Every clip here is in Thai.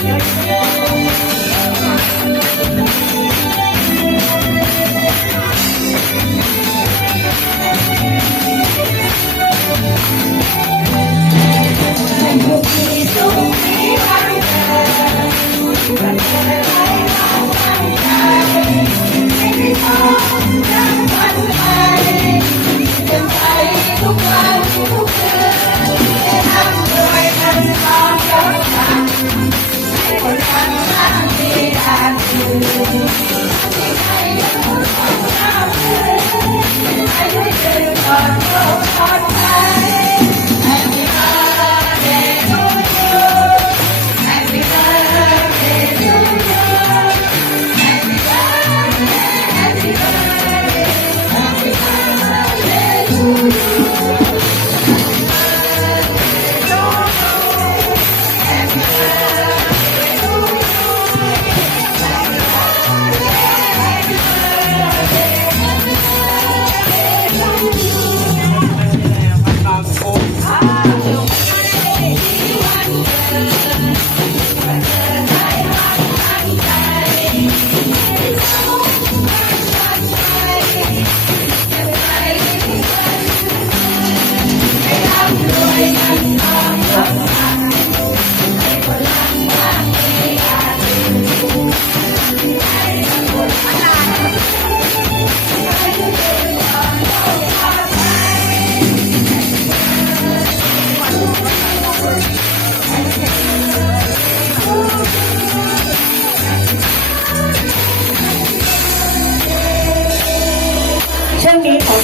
ช่ว Thank you.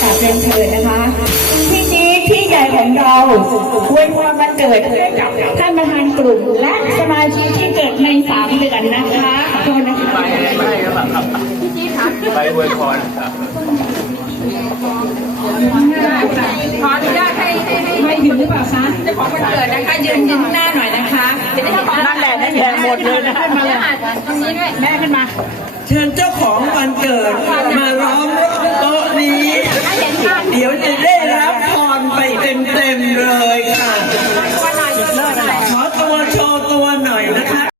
ขอราบเรียนเชิญนะคะ พี่จี๊ดพี่ใหญ่ของเราอวยพรวันเกิดให้กับท่านประธานกลุ่ม และสมาชิกที่เกิดในสามเดือนนะคะขอโทษนะคะไปไม่ครับไปอวยพรครับขออนุญาตให้ให้ให้ให้ยืนหรือเปล่าคะจ้าขอวันเกิดนะคะยืนยืนข้างหน้าหน่อยนะคะจะได้เจ้าของนั่นแหละนั่นแหละหมดเลยนะขึ้นมาเลยตรงนี้ด้วยแม่ขึ้นมา เชิญเจ้าของวันเกิดมาล้อมโต๊ะนี้ จะได้รับพรไปเต็มๆเลยค่ะ